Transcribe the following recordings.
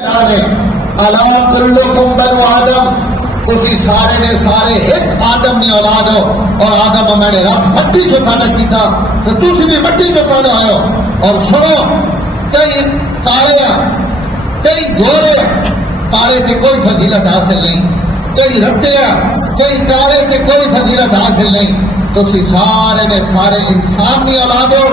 الا کلکم بنو آدم، اسی سارے نے سارے ایک آدم نے اولاد ہو، اور آدم میں نے رب مٹی جو پیدا کیتا تو تسی بھی مٹی جو پیدا ہوئے ہو۔ اور سنو، کئی تارے ہیں، کئی گورے ہیں، تارے سے کوئی فضیلت حاصل نہیں، کئی رتے ہیں، کئی تارے سے کوئی فضیلت حاصل نہیں، تو سارے نے سارے انسان کی اولاد ہو،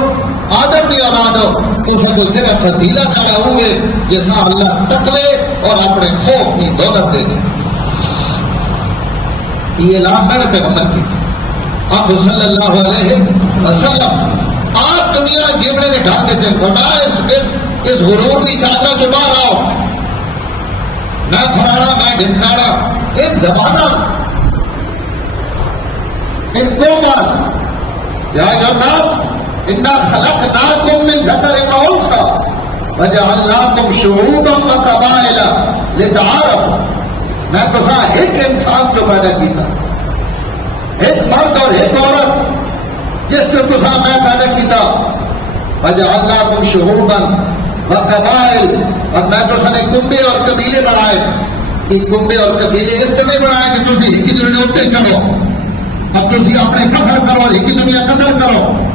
آدم کی اولاد ہو، تو سب کو صرف فضیلت کھڑا ہوئے جسا اللہ تقوی اور اپنے خوف کی دولت دے دے۔ یہ اعلان ہے پیغمبر کی، آپ صلی اللہ علیہ وسلم آپ دنیا جیبڑے نے ڈھال دیتے ہیں، فرمایا اس غرور کی چادر چھپا رہا ہو، میں کھڑا میں ڈھمکاڑا، ایک زمانہ ان کو مار یا الناس انا خلقناکم من ذکر و انثی وجعلناکم شعوبا وقبائل لتعارفوا، میں تو ایک انسان کو پیدا کیتا، ایک مرد اور ایک عورت جس کو تو میں پیدا کیتا، وجعلناکم شعوبا وقبائل، اور میں تو نے کنبے اور قبیلے بنائے۔ یہ کنبے اور قبیلے اس طرح بنائے کہ تھی ایک ہی دنیا اتنے چڑھو، اب تھی اپنے فخر کرو اور ایک ہی دنیا قدر کرو۔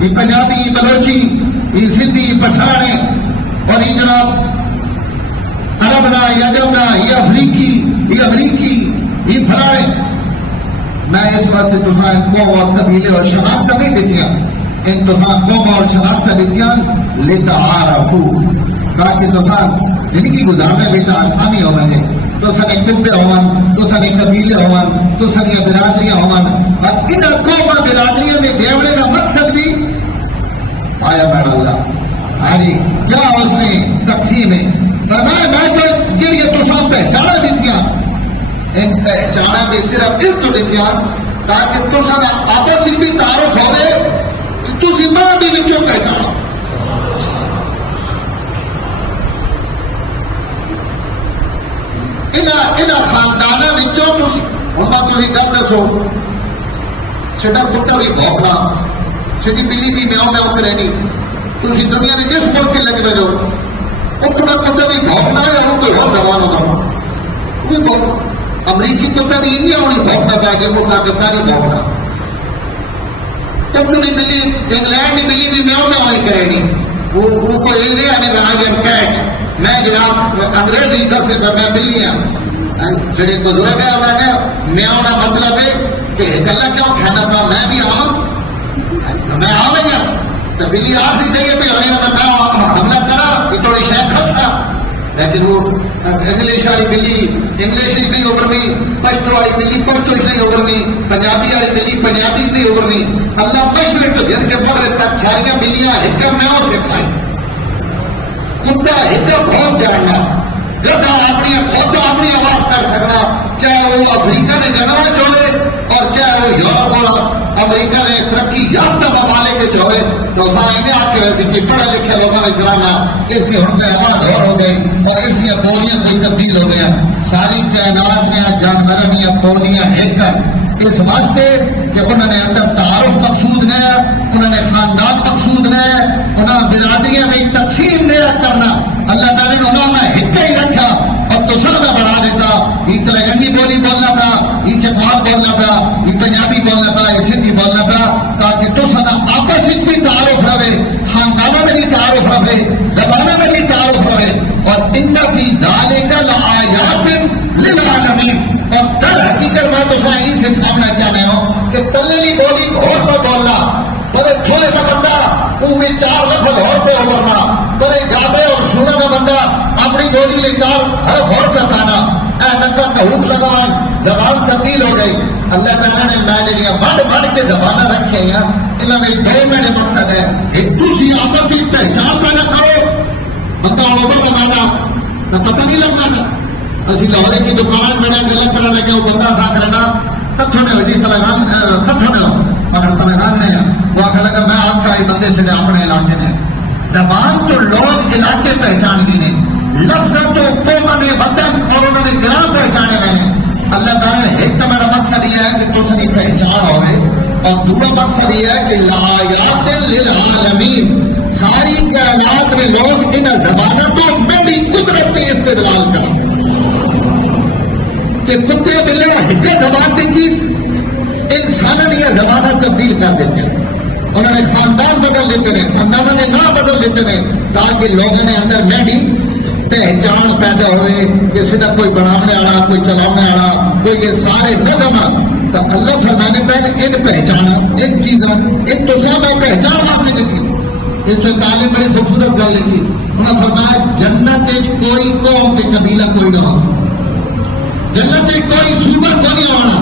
یہ پنجابی، یہ بلوچی، یہ سندھی، یہ پٹھانے، اور یہ جناب عربنا، یہ عجمنا، یہ افریقی، یہ امریکی، یہ فلانے، میں اس واسطے تمہیں قوم اور قبیلے اور شناخت نہیں دیتیاں، ان تمہیں قوم اور شناخت دیتیاں لتعارفوا، تاکہ تمہیں زندگی گزارنے میں آسانی ہوئیں گے۔ تو سنے کنبے ہون، تو سنے قبیلے ہون، تو سنے برادریاں ہون، اور ان قوم اور برادریاں نے دیوڑے کا مقصد بھی آیا میڈ اللہ آجی کیا اس نے تقسیم ہے، میں تو جنگی تو سب پہچانا دیتیاں، ان پہچانا بھی صرف اس تو دیتیاں تاکہ تو سب آپس بھی تعارف ہوئے، تو ماں بھی بچوں پہچانا۔ انہاں خاندانہ بچوں تھی گل دسو، سڈا کتا بھی بھوکنا، سیدھی بلی بھی میاؤ میاؤ کرینی، تھی دنیا نے جس ملک لگ بجو اٹھنا کتا بھی بھوکنا یا ہوں کوئی اور زبان ہوگا، امریکی کتا بھی انڈیا ہونی بھوکنا پائے گا، اٹھنا کے ساری بھوکنا، تب کی بلی انگلینڈ کی بلی بھی میاؤ میاؤ ہی کرے گی، وہ کو ایریا نے بنا گیا کیٹ، میں جناب انگریزی کا سے میں بلی ہوں، جڑے بزرگ ہے انہوں نے میاؤں کا مطلب ہے کہ گلا کیوں کھانا پا میں بھی آؤں، میں آ گیا تو بلی آ بھی چاہیے بھی ہونے میں حملہ کرا یہ تھوڑی شاید خرچ، لیکن وہ انگلش والی بلی انگلش نہیں ابھرنی، پشتو والی بلی پشتو نہیں ابھرنی، پنجابی والی بلی پنجابی نہیں ابھرنی، اللہ مشرق تو جن کے پورے تک ساریا بلیاں ایک میاؤں سے کھائیں، کتا ایک بہت جاننا، گدھا اپنی کھوتا اپنی آواز کر سکنا، چاہے وہ افریقہ نے جنگل چھوڑے اور چاہے وہ یورپ اور امریکہ نے ترقی یافتہ ممالک ہوئے، تو انہیں آ کے ویسے کہ پڑھے لکھے لوگوں نے چلانا ایسی ہم پہ آواز ہو گئی اور ایسی بولیاں کوئی تبدیل ہو گیا، ساری کائنات میں جانوروں یا بولیاں ایک اس واسطے کہ انہوں نے اندر تعارف مقصود ہے، انہوں نے خاندان مقصود ہے، انہوں نے برادریاں میں تقسیم نہیں کرنا، اللہ تعالیٰ نے انہوں نے حصہ ہی رکھا اور تو سب کا بنا دیتا، یہ تلنگانی بولی بولنا پڑا، یہ چپال بولنا پڑا، یہ پنجابی بولنا پڑا، یہ سندھی بولنا پڑا، تاکہ تو سب آپس میں بھی تعارف رہے، خاندانوں میں بھی تعارف رہے، زبانوں میں بھی تعارف رہے، اور ان فی ذالک لآیات للعالمین، اور در حقیقت میں تو صحیح سے سامنا چاہتے ہوں کہ تللی بولی گھوڑ پر بولنا، بڑے تھوڑے کا بندہ منہ میں 4 لفظ اور پہ ابھرنا، بڑے جابے اور سونا کا بندہ اپنی بولی میں 4 حرف اور پہ کھانا، اے نکا تحوت لگوان زبان تبدیل ہو گئی۔ اللہ تعالیٰ نے میں بڑھ کے زبانہ رکھے ہیں، انہوں نے 2 میرے مقصد ہے، ایک دوسری آپس کی پہچان پیدا کرو، بندہ اوپر لگانا تو پتہ نہیں لگانا، اسی لاہورے کی دکان بنا گلا کرنا کہ وہ بندہ تھا کرنا کتوں نے جی تلگان کتوں نے مگر تلگان نے وہ آخر لگا میں آپ کا ہی بندے سے اپنے علاقے نے، زبان تو لوگ علاقے پہچان گی نے، لفظ تو قوم نے وطن اور انہوں نے گراں پہچانے میں نے۔ اللہ تعالیٰ نے ایک تو میرا مقصد یہ ہے کہ تم کی پہچان ہوئے، اور دوسرا مقصد یہ ہے کہ لآیات للعالمین، ساری کائنات میں لوگ ان زبانوں کو بڑی قدرت کے کہ کتے بلے ایک زبان کی چیز انسانوں نے یہ زبانہ تبدیل کر دیتے ہیں. انہوں نے خاندان بدل دیتے ہیں, خاندانوں نے نام بدل دیتے ہیں تاکہ لوگوں نے اندر میڈی پہچان پیدا ہوئے کسی کا کوئی بنانے والا, کوئی چلانے والا, کوئی یہ سارے نظم. تو اللہ فرمانے پہ ان پہچانا ان چیزوں ان تصا میں پہچان حاصل کی. اس میں تعلیم بڑی خوبصورت گل لکھی. انہوں نے فرمایا جنت کوئی قوم کے قبیلہ کوئی نہ ہو, جنت کوئی صوبہ کو نہیں آنا.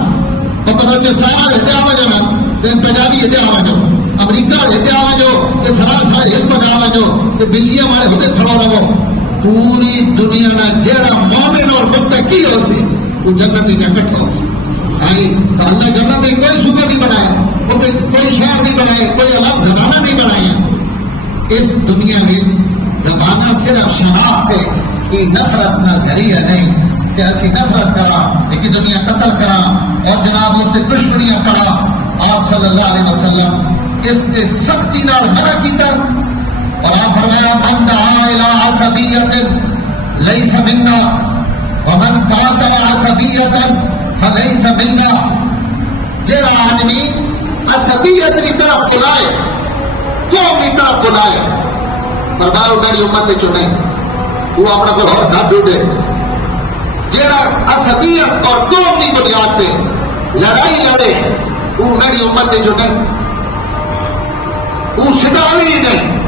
اور پتہ سارا ہٹے آ جانا, پنجابی ہٹے آ جاؤ, امریکہ ہٹے آ جاؤ, کہ فرانس ہس پر آ جاؤ, کہ بلیاں والے ہوتے کھڑا رہو. پوری دنیا میں جہاں مومن اور متقی ہو سی وہ جنت اکٹھا ہو سی. تو اللہ جنت نے کوئی صوبہ نہیں بنایا, کوئی شہر نہیں بنائے, کوئی الگ زمانہ نہیں بنایا. اس دنیا میں زمانہ صرف شناخت کی نفرت کا ذریعہ نہیں کہ اسی نفرت کرا ایک دنیا قتل کرا اور جناب اس سے دشمنیاں کرا. آپ صلی اللہ علیہ وسلم اس سے سختی نال منع کیتا اور آپ فرمایا من دعا الی عصبیۃ لیس منا ومن قاتل عصبیۃ فلیس منا. جڑا آدمی عصبیت کی طرف بلائے, قوم کی طرف بلائے, فرمایا انہوں امت چنے وہ اپنا کوئی اور نہ ڈھونڈے. جڑا عصبیت اور قوم کی بنیاد پہ لڑائی لڑے وہ میری امت چنے, وہ شکاوی نہیں.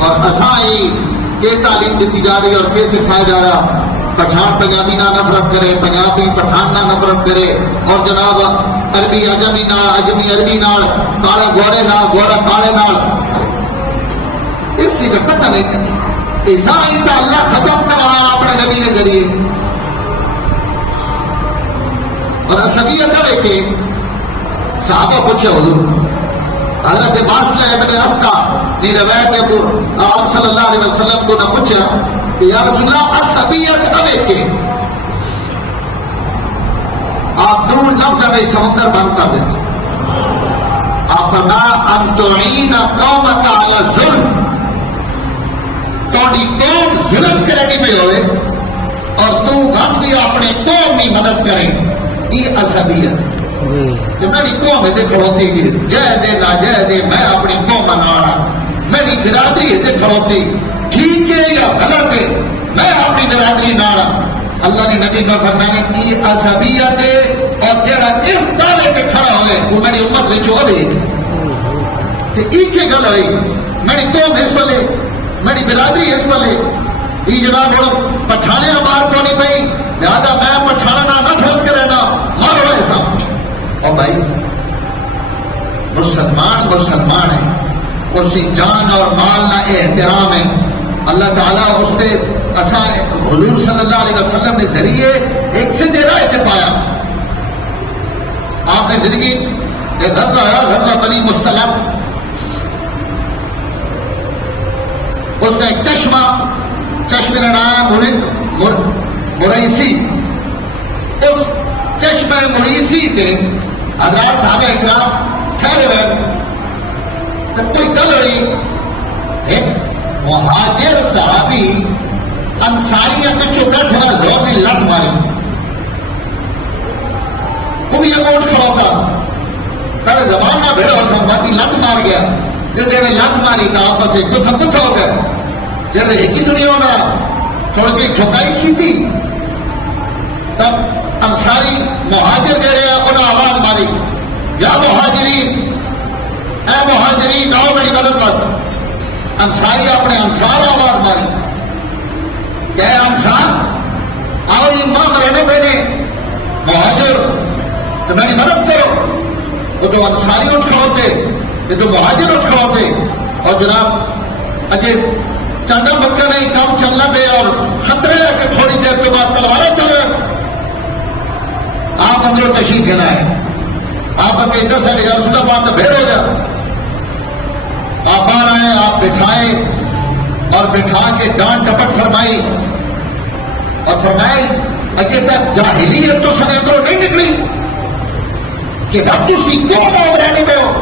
اور اسائی یہ تعلیم دیتی جا رہی اور یہ سکھایا جا رہا پٹھان پنجابی نہ نفرت کرے, پنجابی پٹھان نہ نفرت کرے, اور جناب عربی اجمی نہ اجمی عربی نال, کالا گورے نہ گورا کالے نال. اس کی قطع نہیں کرے. عیسائی کا اللہ ختم کرا اپنے نبی کے ذریعے. اور عصبیت ہے کہ صحابہ پوچھے حضور حضرت واصلہ ابن اسقع نے روایت ہے تو آپ صلی اللہ علیہ وسلم کو نہ پوچھا کہ یا رسول اللہ عصبیت ہے کہ آپ دو لفظ میں سمندر بند کر دیتے. آپ فرمایا ان تعین قومک علی الظلم, تھوڑی قوم ظلم کرنے پہ ہوئے اور تو غم بھی اپنے قوم کی مدد کرے, یہ عصبیت کہ میری قوم ہے کھڑوتی گی جے دے نہ جے دے میں اپنی قوم منانا, میری برادری ہے کھڑوتی ٹھیک ہے یا غلط ہے میں اپنی برادری ناڑا. اللہ نے نبی کا فرمایا کی عصبیت ہے اور جڑا اس دعوے پہ کھڑا ہوئے وہ میری امت میں ہو بھی کہ ایک ہی گل ہوئی میری قوم اس بلے میری برادری اس بلے یہ جناب ہوں پٹھانے مار کو نہیں پئی لہٰذا میں پٹھانا نہ نفرت کرے نا مارو ایسا. اور بھائی مسلمان مسلمان ہے, اس کی جان اور مال نہ احترام ہے. اللہ تعالیٰ اس پہ اصا حضور صلی اللہ علیہ وسلم نے ذریعے ایک سے دے رائے سے پایا. آپ نے زندگی ایک غزوہ ہے غزوہ بنی مصطلق, اس نے ایک چشمے کا نام مریسی, اس چشمہ مریسی کے حضرات صحابہ اکرام ٹھہرے ہوئے تو کوئی گل ہوئی. ایک مہاجر صحابی انصاری پچھو بیٹھا زور کی لت ماری, وہ بھی اکوٹ کھڑا ہوتا پہلے زمانہ بھیڑا ہو سکتا لت مار گیا. جب لت ماری تو آپس ایک تو سب ہو گئے. جب ایک ہی دنیا میں تھوڑی کی چھپائی کی تھی تب انصاری مہاجر جڑے انہیں آواز ماری یا مہاجرین اے مہاجرین آؤ میری مدد بس. انصاری اپنے انصار آواز ماری کہ اے انصار آؤ یہ ماں رہنے پہنے مہاجر تو میری مدد کرو. وہ جو انصاری اٹھ کھڑوتے یہ جو مہاجر اٹھ کھڑوتے اور جناب اجے چنڈا مکہ نہیں کام چلنا پہ اور خطرے ہے کہ تھوڑی دیر کے بعد تلواریں چل رہے. آپ اندروں تشریف لینا ہے, آپ اپنے ادھر سے یا رسول اللہ تو بھیڑ ہو جا. آپ باہر آئے, آپ بٹھائے اور بٹھا کے ڈانٹ ٹپٹ فرمائی اور فرمائی اگے تک جاہلیت تو سنے اندروں نہیں نکلی کہ رب تسی کون ہو رہنے میں ہو.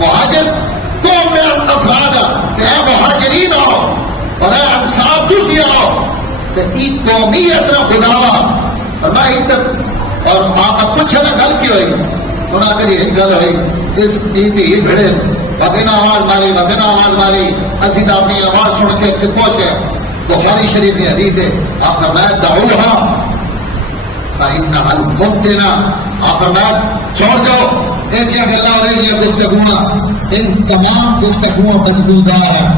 مہاجر کون میں افراد کہ اے مہاجرین آؤ اور اے انصار تسی آؤ تو ای قومیت نہ بداوا اور میں اور آپ پوچھے نا گل کی ہوئی انہاں کری ایک گل ہوئی اس ہی بھڑے ودینا آواز ماری اسی تو اپنی آواز سن کے سے پہنچے بخاری شریف میں حدیث ہے آپ فرمایا دعوہا فإنہا الممتنہ آپ فرمایا چھوڑ دو ایسیا گلا اور ایسیا گفتگواں ان تمام گفتگواں بدبودار ہیں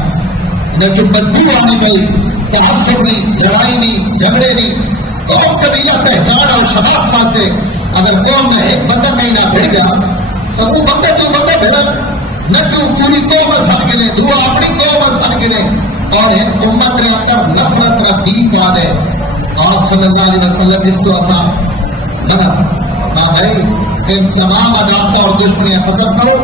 انہیں جو بدبو آنی پئی تعصب نہیں لڑائی نہیں جھگڑے نہیں قوم قبیلہ پہچان اور شباب پاتے اگر قوم میں ایک بندہ کہیں نہ بھڑ گیا تو وہ بندہ بھڑا نہ کیوں پوری قوم سن گنے دو اپنی قوم سن گنے اور ایک امت نے اندر نفرت رکھی پا دے آپ صلی اللہ علیہ وسلم اس کو آسان منع ہاں بھائی ان تمام عداوتیں اور دشمنیاں ختم کرو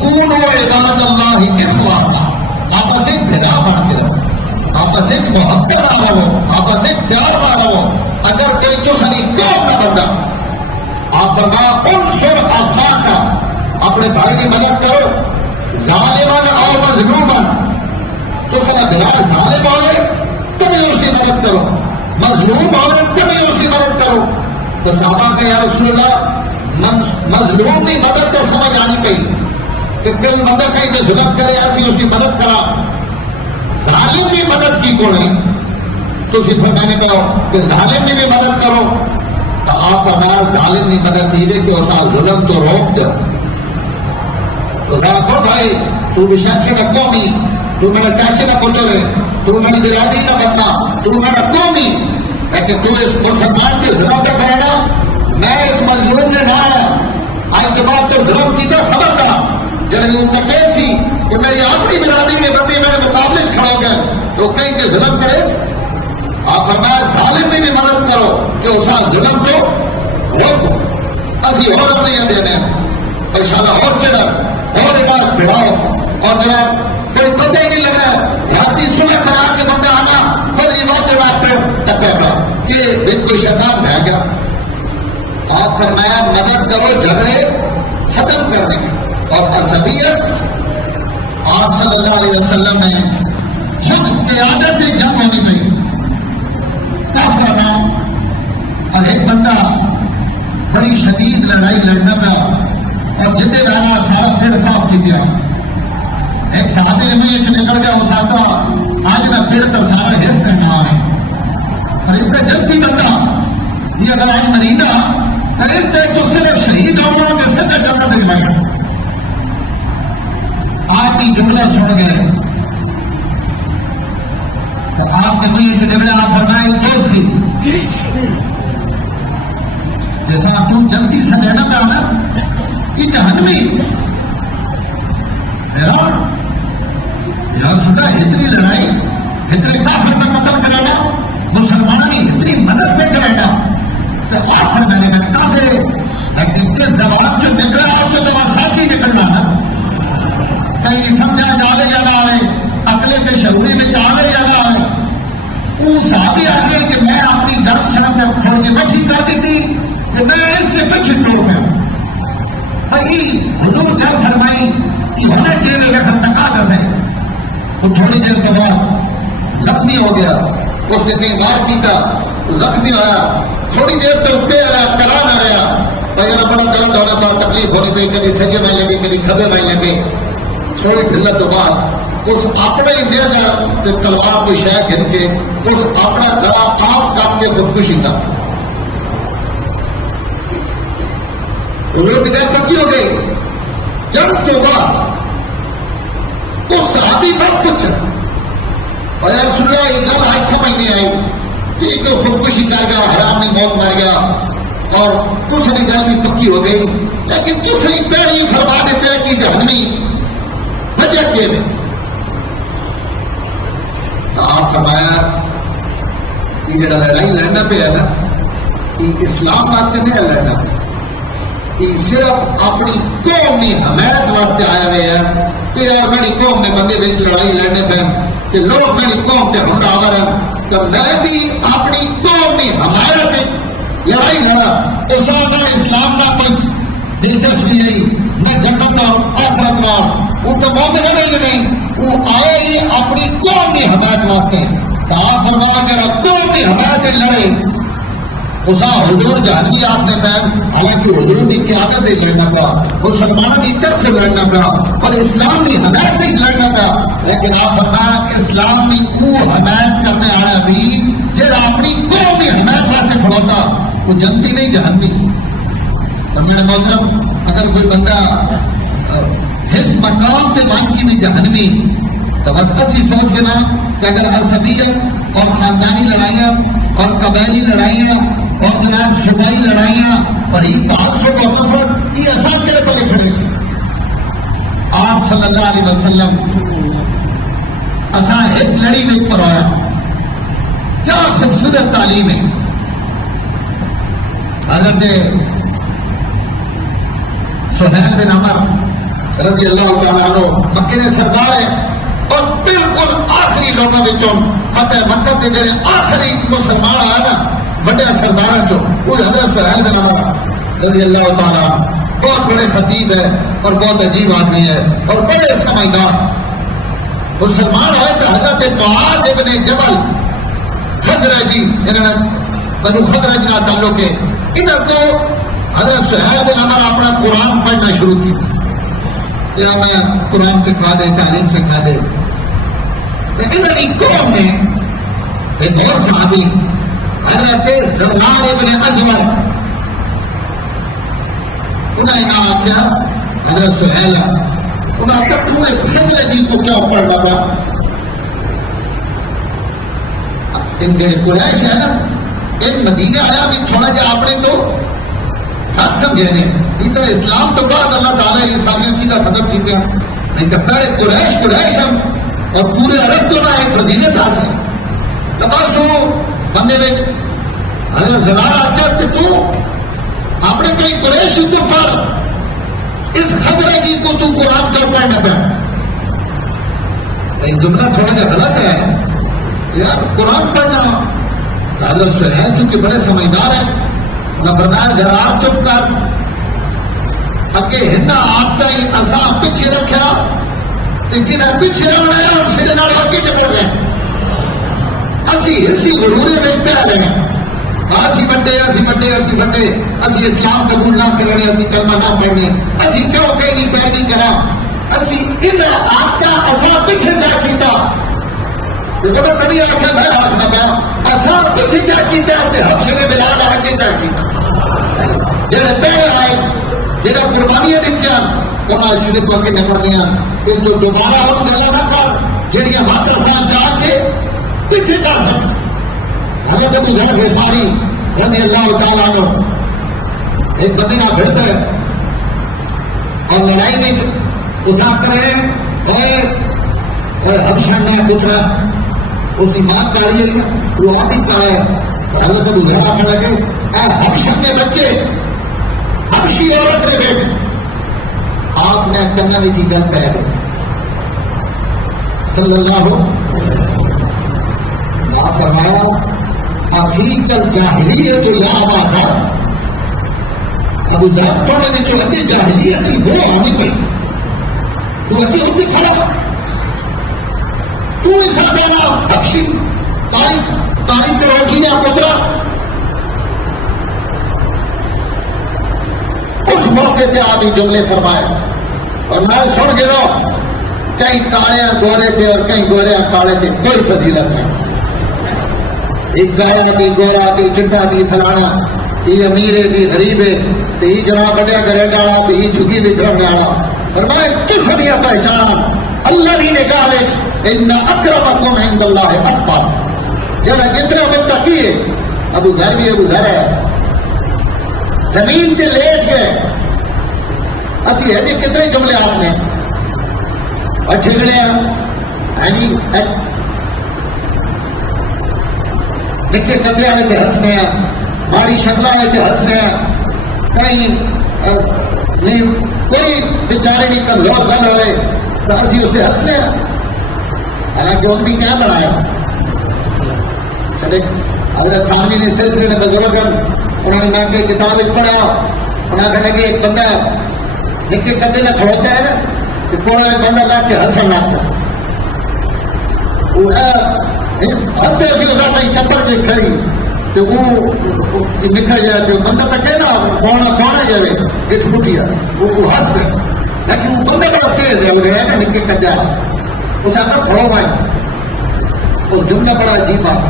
کونوا عباد اللہ اس واقعہ آپس ایک بھیدا بن کے رہو آپس ایک محبت نہ رہو آپس ایک پیار نہ رہو اگر کوئی دوسری قوم نہ بندہ آپ فرمایا انصر اخاک اپنے بھائی کی مدد کرو ظالمان اور مظلومن تو سنا بلال ظالم ہوئے تبھی اس کی مدد کرو مظلوم ہوئے تبھی اس کی مدد کرو تو صحابہ کہ یا رسول اللہ مظلوم کی مدد تو سمجھ آنی پئی کہ کوئی بندہ کہیں پہ ظلم کرے ایسی اس کی مدد کرا ظالم کی مدد کی کو نہیں تو اسی فرمانے کو کہ ظالم کی بھی مدد کرو تو آپ فرمایا ظالم کی مدد دیجیے کہ اس ظلم تو روک دو تو کہا بھائی تو بھی شخصی نہ قومی تو میرا چاچے نہ پتر ہے تو میری برادری نہ بننا تو میرا قومی لیکن تو اس مسلمان کے ظلم پہ کرے نا میں اس مظلوم نے نہ آیا آج کے بعد تو ظلم کی تو خبر تھا جب ان کا کیسی کہ میری اپنی برادری نے بندے میرے مقابلے کھڑا ہو گئے تو کہیں کہ ظلم کرے آپ فرمایا ظالم میں بھی مدد کرو کہ اس ظلم کو روکو اسی اور اپنے یہاں دینے انشاءاللہ اور چڑھا اور عبادت بڑھاؤ اور جناب کوئی پتہ ہی نہیں لگا رات صبح کرا کے بندہ آنا بدری بات بات پہ ٹپا کہ دن کو شیطان بہ گیا آپ فرمایا مدد کرو جھگڑے ختم کرنے کی اور عصبیت آپ صلی اللہ علیہ وسلم نے خود قیادت جنگ ہونی پئی کیا فرمایا اور ایک بندہ بڑی شدید لڑائی لڑنا پڑا اور جتنے رہنا سارا پھر صاف کی دیا ایک صحابی نے بھی جو نکل گیا وہ ساتھ آج میں پھر تو سارا حص کرنا ہے اور اس کا جلدی بندہ یہ اگر آج مرینا اور اس طرح تو صرف شہید ہونا کہ سچا جلدہ دکھائے آپ کی جملہ سن گئے تو آپ کے مجھے جو جملہ آپ فرمائے دوست تھی جیسا تو جلدی سے لینا پہ ہونا کہ جہنمی حیران یار سنتا اتنی لڑائی اتنے کافر میں قتل کرانا مسلمانوں کی اتنی مدد میں کرانا تو آخر میں نے کافر لیکن کس زبان سے نکلا آپ کو زبان ساتھی نکلنا نا کہیں سمجھا جاوے یا نہ آئے اکلے کے شعوری میں جاوے یا نہ آئے وہ صحابی آگے کہ میں اپنی گرم شرم پھوڑ کے مٹھی کر دی تھی کہ میں اس سے پچھے توڑ میں بھائی حضور کیا فرمائی کہ ہونے کے لیے رکھا تقاضا ہے وہ تھوڑی دیر کے بعد زخمی ہو گیا اس نے کہیں بار کی تھا زخمی ہوا تھوڑی دیر تک پہ رہا کرا نہ رہا بھائی بڑا درد ہونا بڑا تکلیف ہونے پہ کبھی سجے میں لگے کبھی کھبے میں لگے تھوڑی ڈھلت تو بعد اس اپنے ہی دے گا کہ تلوار کو شہ گھر کے اس اپنا گلا آپ کاٹ کے خودکشی تھا حضور کی دیر پکی ہو گئی جنگ کے بعد تو صحابی بات پوچھا اور یار سن رہا یہ گل آج سمجھ نہیں آئی ٹھیک ہے خودکشی کر گیا حرام نے موت مار گیا اور دوسری گل بھی پکی ہو گئی لیکن دوسری پیڑی فرما دیتے ہیں کہ جہنمی وجہ کے تو آپ فرمایا کہ جڑا لڑائی لڑنا پہ ہے نا یہ اسلام واسطے نہیں لڑنا پہ یہ صرف اپنی قوم کی حمایت واسطے آیا ہوئے ہیں کہ یار میری قوم نے بندے بیچ لڑائی لڑنے پہ کہ لوگ میری قوم سے حملہ آور ہیں تو میں بھی اپنی قوم کی حمایت لڑائی لڑا اسلام کا کوئی دلچسپی نہیں میں جنت اور آخرت وار وہ تو مومن نہیں وہ آئے ہی اپنی قوم کی حمایت واسطے تو آپ فرمایا میرا قوم کی حمایت لڑے اسا حضور جہنمی آپ نے پہن، حالانکہ حضور کی قیادت ہی لڑنا پڑا، مسلمانوں کی طرف سے لڑنا پڑا اور اسلام کی حمایت نہیں لڑنا پڑا، لیکن آپ فرمایا اسلام کی وہ حمایت کرنے والا بھی جہاں اپنی قوم کی حمایت واسطے کھڑوتا وہ جنتی نہیں جہنمی۔ اور میرے محترم اگر کوئی بندہ اس مقام سے مان کی بھی جہنمی تو بس اسی سوچ کے نا کہ اگر عصبیت اور خاندانی لڑائیاں اور قبائلی لڑائیاں اور جناب صوبائی لڑائیاں اور یہ تعصب اور نفرت یہ اثر کے پلے کھڑے تھے، آپ صلی اللہ علیہ وسلم اصا ایک لڑی میں اوپر آیا، کیا خوبصورت تعلیم ہے۔ حضرت سہیل بن عمر رضی اللہ تعالیٰ عنہ مکے کے سردار ہے اور بالکل آخری لوگوں میں فتح مکہ کے جڑے آخری مسلمان آیا نا بڑے سردار چو وہ حضرت سہیل بن عمر رضی اللہ تعالیٰ بہت بڑے خطیب ہے اور بہت عجیب آدمی ہے اور بڑے سمجھدار مسلمان ہے تو حضرت معاذ ابن جبل خزرجی انہوں نے بنو خزرج کا تعلق ہے، انہوں کو حضرت سہیل بن عمر اپنا قرآن پڑھنا شروع کی یا میں قرآن سکھا دے تعلیم سکھا دے، لیکن انہوں قوم نے ایک اور صحابی حضرت زرار ابن ازور انہیں کہا حضرت سہیل انہوں نے کہا تم اس خزرجی کو کیا پڑھ رہا؟ ان کے قریش ہے نا ان مدینہ آیا بھی تھوڑا جا اپنے تو حق سمجھے نہیں تو اسلام تو بعد اللہ تعالیٰ انسانیت چیزیں ختم کی تھا، نہیں تو پہلے قریش ہم اور پورے عرب تو نہ ایک فضیلت حاصل تو بس وہ بندے میں حضرت زرار آتے کہ تو اپنے کئی قریش تو پڑھ اس خزرجی کو تو قرآن کر پڑھنا پڑا، لیکن جملہ تھوڑا جا غلط ہے یار قرآن پڑھنا۔ حضرت سہیل چونکہ بڑے سمجھدار ہیں نہ فرمایا ذرا آپ چپ کر اگے ہننا آتا ہی اصا پیچھے رکھا جنہیں پیچھے رکھنا اور سرے نال آگے چپڑ گئے اسی اسی غرورے میں پہ رہے اسی بڑے اسی بڑے اسی بڑے اسی اسلام قبول نہ کرنے اسی کلمہ نہ پڑھنے اسی کیوں کہ نہیں پیروی کرا اسی ان آپ کا اصا پیچھے جا کیتا جب کبھی آخر میں آخنا پیا اصا پیچھے کیا کیتا ہے حبشے نے بلاد آگے کیا کیتا جہاں پہلے آئے جہاں قربانیاں دیکھا انہیں شرک ہو کے نکل گیا اس کو دوبارہ ہم گلا نہ کر جہاں ہاتھ آسان چاہ کے پیچھے کر سکتے حضرت ابو ذر غفاری رضی اللہ تعالیٰ عنہ ایک مدینہ بھیڑتا ہے اور لڑائی میں اٹھا کر رہے اور حبشہ نے پوچھا اس کی بات کر رہی ہے وہ آپ ہی کہا ہے حضرت ابو ذر آنے لگے حبشہ میں بچے حبشی عورت نے بیٹھے آپ نے کنا بھی کی گل پہ گئی صلی اللہ فرمایا حقیقت الجاہلیت یا ابا ذر ابو ذر پڑھنے میں جو ادھی جاہلیت کی وہ آنی پڑی تو ادھی ادھی کھڑا تو اس آدھانا حبشی تاریخ پر روٹی نے پترا اس موقع پہ آپ جملے فرمائے اور میں سن گیا کئی کالے گورے تھے اور کئی گورے کالے تھے کوئی فضیلت نہیں ایک گایا تھی گورا تھی چٹا تھی فلانا یہ امیر ہے یہ غریب ہے تو یہ جناب بڑے گھرے ڈالا تو یہ جھگی بچھڑنے والا اور میں کس نے پہچانا اللہ کی نگاہ ان اکرمکم عند اللہ اتقاکم جڑا جتنے متقی ہے ابو ذر بھی ابو ذر ہے زمین سے لیٹ گئے اسی ہے جی کتنے جملے آپ نے اور جھگڑے نکے کدے والے کے ہنسنے ماڑی شکل والے کے ہنسنے کہیں نہیں کوئی بیچارے کی کمزور گل ہوئے تو اسی اسے ہنسنے حالانکہ ان بھی کیا بنایا حضرت خانوی نے سلسلے میں بزرگ انہوں نے میں کہ کتاب پڑھا انہوں نے کہا کہ ایک بندہ نکے کدے میں کھڑوتا ہے نا کہ کوڑا ایک بندہ لا کے ہنسن لگتا وہ ہنسے اسی اس کا چپڑ سے کھڑی تو وہ نکل جائے تو بندہ تو کہنا پونا جائے اٹھ پٹھیا وہ ہنس گئے، لیکن وہ بندہ بڑا تیز ہے، وہ ہے نا نکل کجا اس آخر کھڑو بھائی، وہ جملہ بڑا عجیب بات،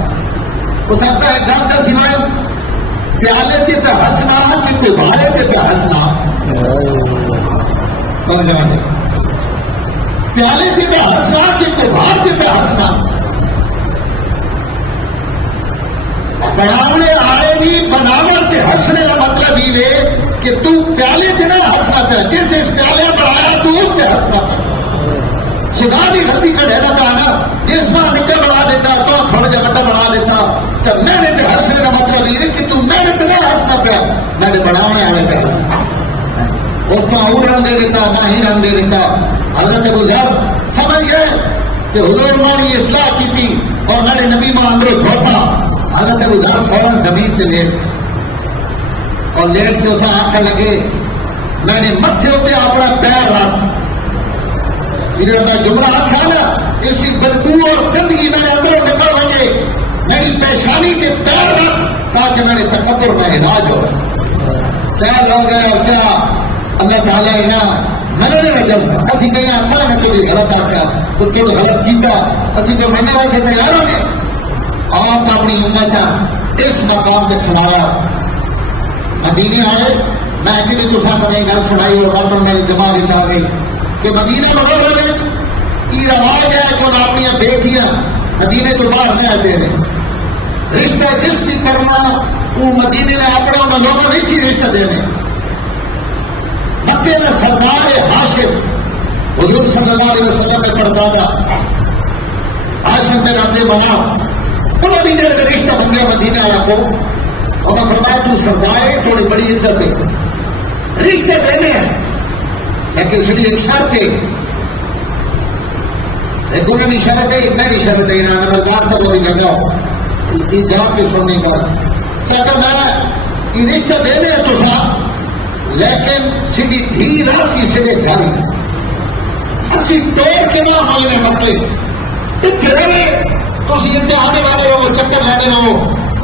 اس آتا ہے گل کا سوائے پیالے سے پہ ہنسنا کہ کوئی بھارے سے پہ ہنسنا، پیالے سے پہ ہنسنا کہ کوئی باہر سے پہ ہنسنا، بنانے آئے نہیں بناوٹ کے ہنسنے کا مطلب یہ ہے کہ تم پیالے سے نہ ہنسنا پہ، جیسے اس پیالے بنایا تو اس سے ہنسنا پہ، خدا بھی غلطی کا ڈھیلا پڑانا، جس بار نکل بنا دیتا تو تھوڑا جا گٹا بنا دیتا، جب محنت ہنسنے کا مطلب یہ ہے کہ تم محنت نہ ہنسنا پہ، میں نے بنانے آنے پہ ہنسنا، اس کو اور رنگ دے دیتا نہ ہی رنگ دے دیتا۔ حضرت ابو ذر سمجھ گئے کہ حضور ماں نے یہ اصلاح کی تھی اور میں نے نبی ماں اندر دھوتا، حضرت ابو ذر فوراً زمین سے لیٹ اور لیٹ کے اسے آنکھیں لگے، میں نے متھے ہوتے اپنا پیر رکھ، انہوں نے جملہ آخیا نا اسی بدبو اور گندگی میں اندر نکل بنے، میری پیشانی کے پیر رکھ تاکہ میں نے تکبر میں علاج ہو، پیر ہو گئے اور کیا اللہ تعالیٰ میں نے چلتا اسی کہیں آتا میں تو یہ غلط آخیا تو غلط کیا اسی کو مننے واسطے تیار ہو گئے۔ آپ اپنی امت اس مقام پہ کھلایا، مدینے آئے، میں کہ تصا میں گل سنائی اور بات میرے دماغ آ گئی کہ مدینے منورے یہ رواج ہے کہ اپنی بیٹیاں مدینے تو باہر نہیں آتے ہیں، رشتہ جس بھی کرنا وہ مدینے نے اپنا ان لوگوں میں ہی رشتہ دینے۔ مکے میں سردار ہاشم حضور صلی اللہ علیہ وسلم نے پڑھتا تھا، ہاشم بن عبد مناف، انہوں نے میرے رشتہ بن گیا مدینے والا کو، اور میں فرمایا تو سردار ہے، تھوڑی بڑی عزت ہے، رشتے دینے ہیں لیکن اس کی ایک شرط ہے، ایک انہوں نے شرط ہے، میں بھی شرط ہے، نمبردار سب بھی جگہ جواب کے سننے کا کہ میں یہ رشتہ دینے ہیں تو صاحب لیکن سیدھی دھی نہ سی سیدھے گھر اسی توڑ کے نہ ملنے مطلے اتنے رہے تو اسی اتنے آنے والے رہو چکر لینے رہو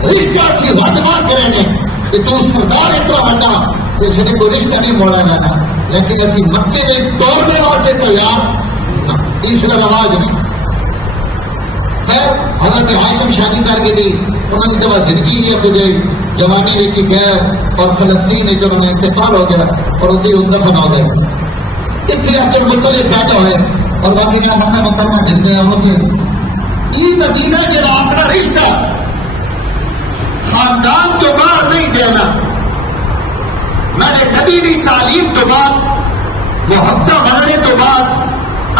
رشتہ سی واجبات کریں گے کہ تو سردار اتنا بڑا تو سیدھے کوئی رشتہ نہیں موڑا جاتا، لیکن اسی مکے میں توڑنے واسطے تیار اس کا رواج نہیں ہے۔ حضرت ہاشم شادی کر کے دی، انہوں نے جب زندگی ہے مجھے جوانی لے کے گئے اور فلسطین میں جب انہیں انتقال ہو گیا اور ان کی دفن ہو گئے، اتنے عبد المطلب پیدا ہوئے اور باقی کا مکہ مکرمہ جن گیا ہوتے یہ مدینہ جڑا اپنا رشتہ خاندان تو باہر نہیں دینا، میں نے نبی کی تعلیم تو بعد محبت بننے تو بعد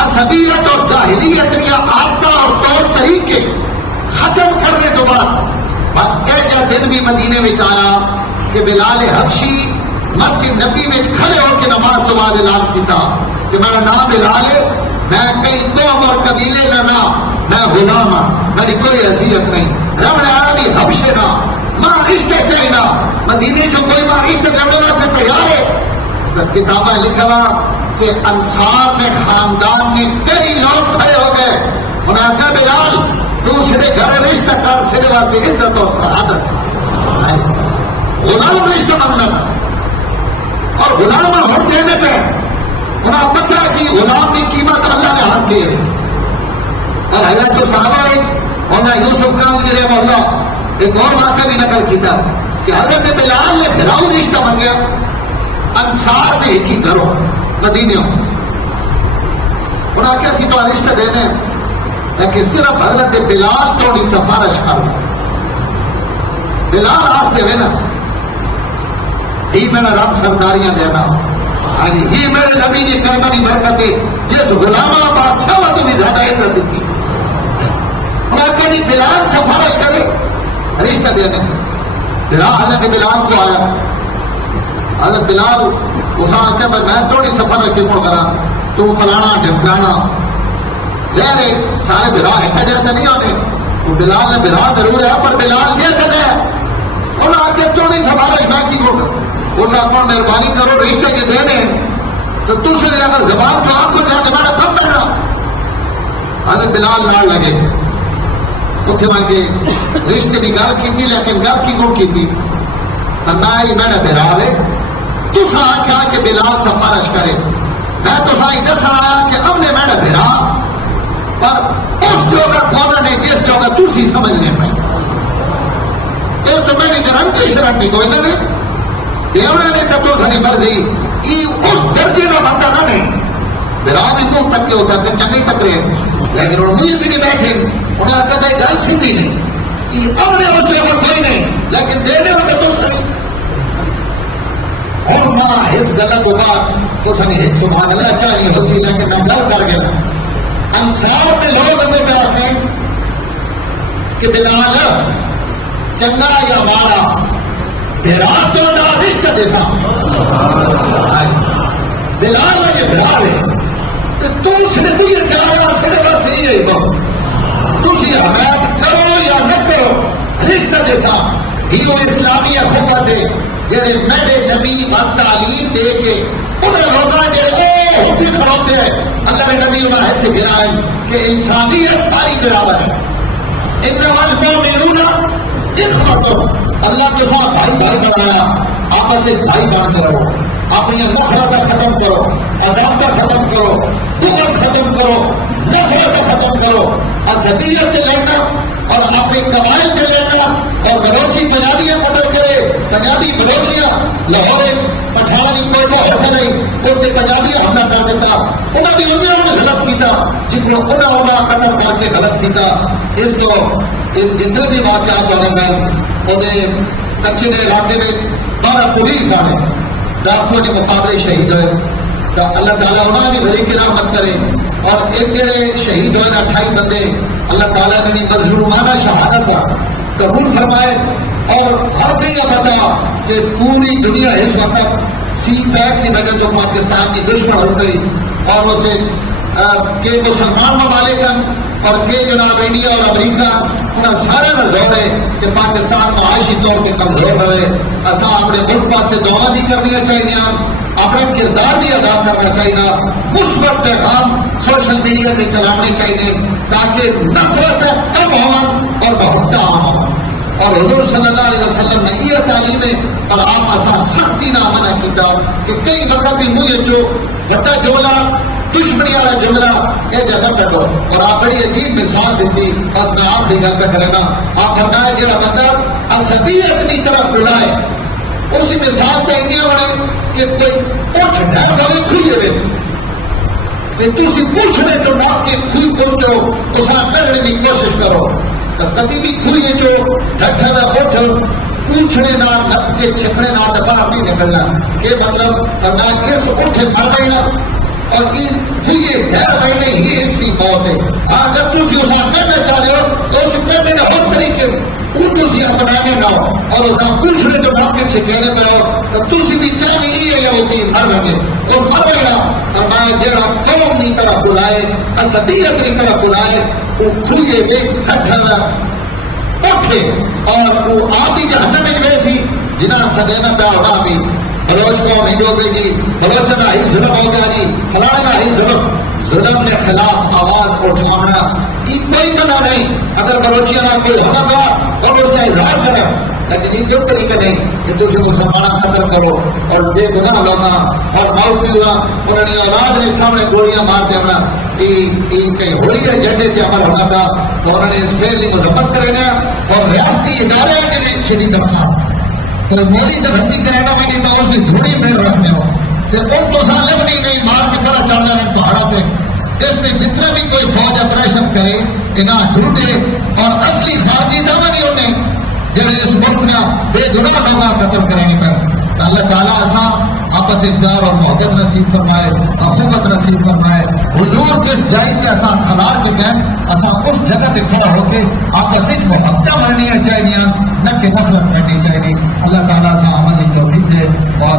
عصبیت اور جاہلیت یا عادت اور طور طریقے ختم کرنے تو بعد کیا دن بھی مدینے میں آیا کہ بلال حبشی مسجد نبی میں کھڑے ہو کے نماز تو بعد اعلان کیا کہ میرا نام بلال ہے، میں کئی قوم اور قبیلے کا نام، میں غلام ہوں، میری کوئی حیثیت نہیں، رب عربی حبشے نہ ماں رشتے چاہیے مدینے جو کوئی ماں رشتے کرنے سے تیار ہے۔ کتابیں لکھا ہوا کہ انصار نے خاندان میں کئی لوگ کھڑے ہو گئے، انہوں نے کہا بلال تو سیدھے گھر رشتہ کر، سیدھے واسطے عزت اور سعادت، غلام رشتہ مانگنا اور غلام ہر دینے پہ انہیں پتہ کہ غلام کی قیمت اللہ نے ہاتھ دی ہے۔ اور حضرت جو صحابہ ہے اور یوسف کا مجھے مولا ایک اور واقعہ بھی نقل کیا کہ حضرت بلال نے بلاؤ رشتہ مانگا، انصار نے ایک ہی گھروں مدینے انہوں نے کیا سی تو رشتہ دینے لیکن صرف حضرت بلال تھوڑی سفارش کر دیں، بلال آپ دے نا یہ میرا رب سرداریاں دینا، یہ میرے نبی نے کرما کی برکت ہے جس غلامہ بادشاہ تو بھی زیادہ عزت دیتی، انہوں نے بلال سفارش کرے رشتہ دینے، بلال حضرت بلال کو آیا، حضرت بلال اس آخیا میں تھوڑی سفارش کیوں کرا، تو فلانا ڈمکانا ظاہر ہے سارے برا ایک جیسے نہیں ہونے، تو بلال نے برا ضرور ہے پر بلال یہ کرے انہوں نے آگے تو نہیں سفارش میں کی کو اس آپ مہربانی کرو رشتے کے دینے تو دوسرے اگر زبان تو آپ کو چاہ زمانہ کم کرنا، حضرت بلال نال لگے اتنے میں کہ رشتے کی گل کی لیکن گل کی کو کی فرمایا میں بلال ہے تو آخیا کہ بلال سفارش کرے میں تو دسنا کہ ہم نے میرا بھرا پر اس جگہ کون نے جس جگہ تھی سمجھنے پہ یہ تو میں نے گرانٹی شرانٹی کوئی نہ نہیں دیونا نے تو ساری مرضی یہ اس درجے کا بندہ نہ نہیں بھرا بھی تو تک ہو سکتے چنگے ٹکرے لیکن وہ مجھے بھی نہیں بیٹھے انہیں آخر بھائی گل سیدھی نہیں یہ ہم نے اس جگہ کوئی نہیں لیکن دینے ہوتے تو ساری ہوں ماں اس گل کو بعد تو سنی ایک معاملہ چاہیے ہوتی لیکن میں گل کر گیا انصار کے لوگ اندر پہ آتے کہ بلال چنگا یا ماڑا بھرا تو نہ رشتہ دیتا بلال نے بھرا ہے تو اس نے مجھے چاہا سڑے بس یہی ہے تھی حمایت کرو یا نہ کرو رشتہ دیتا ہی وہ اسلامی حکومت ہے جیسے میرے نبی تعلیم دے کے انہیں لوگوں نے کھڑوتے ہیں اللہ نے نبی عمر ہے سے گرا ہے کہ انسانیت ساری برابر ہے اللہ کے ساتھ بھائی بھائی بنایا آپس سے بھائی بن کے رہو اپنی نفرت ختم کرو عداوت ختم کرو بغض ختم کرو نفرت ختم کرو عصبیت سے لڑنا اور اپنے قبائل سے لڑنا اور بلوچی پنجابیاں قتل کرے پنجابی بلوچیاں لاہور پٹھانا کی کوئی بہت نہیں اس کے پنجابی حملہ کر دیتا انہوں بھی انہوں نے غلط کیتا جن کو انہوں قتل کر کے غلط کیتا اس کو جتنے بھی واقعات ہونے میں انہیں کچے علاقے میں 12 پولیس والے ڈاکٹروں کے مقابلے شہید ہوئے تو اللہ تعالیٰ انہوں نے بھری کی رحمت کرے اور ایک جڑے شہید ہوئے 28 بندے اللہ تعالیٰ نے مظلومانہ شہادت قبول فرمائے اور ہر کہیں یہ بتا کہ پوری دنیا اس وقت سی پیک کی وجہ جو پاکستان کی دشمن ہو گئی اور اسے کہ مسلمان ممالک اور کہ جناب انڈیا اور امریکہ انہیں سارے نہ زور ہے کہ پاکستان معاشی طور سے کمزور رہے اصا اپنے ملک پاس سے دعا بھی کرنی چاہیے اپنا کردار بھی ادا کرنا چاہیے مثبت پیغام سوشل میڈیا پہ چلانے چاہیے تاکہ نفرت کم ہو اور بہت عام ہو اور حضور صلی اللہ علیہ وسلم نے یہ تعلیم ہے اور آپ اصا سختی نہ منع کیا کہ کئی وقت بھی منہ جو بڑا جملہ دشمنی والا جملہ یہ جگہ کٹو اور آپ بڑی عجیب مثال دیتی بس میں آپ کی گل پہ کرنا آپ فرمایا جہاں بندہ عصبیت کی طرف بلائے اسی مثال تو یہ بنے کہ کوئی اٹھ ڈر پہ کھلے تھی پوچھنے تو نہ کہ کھوئی پہنچو تو پڑھنے کی کوشش کرو کبھی بھی کھوئی چو ڈھٹا اٹھ پوچھنے نہ نپ کے چھپنے نہ دبا نہیں نکلنا یہ مطلب کرنا کس اٹھے پڑ دینا اور یہ گھر بیٹھے ہی اس کی موت ہے اگر تھی اس پڑھنا چاہ رہے ہو تو اس پڑھنے کا ہر طریقے تھی اپنانے نہ ہو اور اس پوچھنے جو نپ کے چھپنے پہ ہو تو تھی بھی چاہیے ہی ہے وہ مر لگے اس مر گیا اور میں جڑا قوم کی طرف بلائے عصبیت کی طرف بلائے وہ کھلے میں ٹھٹھا اٹھے اور وہ آپ کی جہنم میں ویسی جنہ سدینا پہ ہونا بھی بلوچ قوم ہندو گئی جی بلوچ کا ہی ظلم ہو گیا جی فلانا کا ہی ظلم کے خلاف آواز اٹھانا یہ کوئی منع نہیں اگر بلوچیاں نہ کوئی حمل ہوا اور اس کا اظہار کریں لیکن یہ جو طریقے نہیں کہ تم مسلمان قتل کرو اور بے گناہ لانا اور ماؤ پی ہوا انہوں نے آواز نے سامنے گولیاں مار دینا کہیں ہو رہی ہے جھنڈے سے عمل ہونا تھا تو انہوں نے اس فیل کی مذمت کرنا اور ریاستی ادارے کے بھی شدید درخواست تو مودی سے بھرتی کرینا میں نہیں تھا اس کی دھوڑی میں رکھنے ہو تو تم تو سالم نہیں مار کے بڑا چڑھنا نہیں پہاڑا سے اس میں جتنا بھی کوئی فوج آپریشن کرے انہیں ڈھونڈے اور اصلی خارجی دعوی نہیں ہوتے جب اس ملک میں بے گناہ لوگ قتل کریں گے پر اللہ تعالیٰ آسان آپس اقدار اور محبت نصیب فرمائے اخوت نصیب فرمائے حضور کس جائے کے آسان خلار پہ گئے آسان اس جگہ پہ کھڑا ہو کے آپس ایک محبتہ بڑھنی چاہیے نہ کہ نفرت بڑھنی چاہیے اللہ تعالیٰ سے عمل توفیق دے اور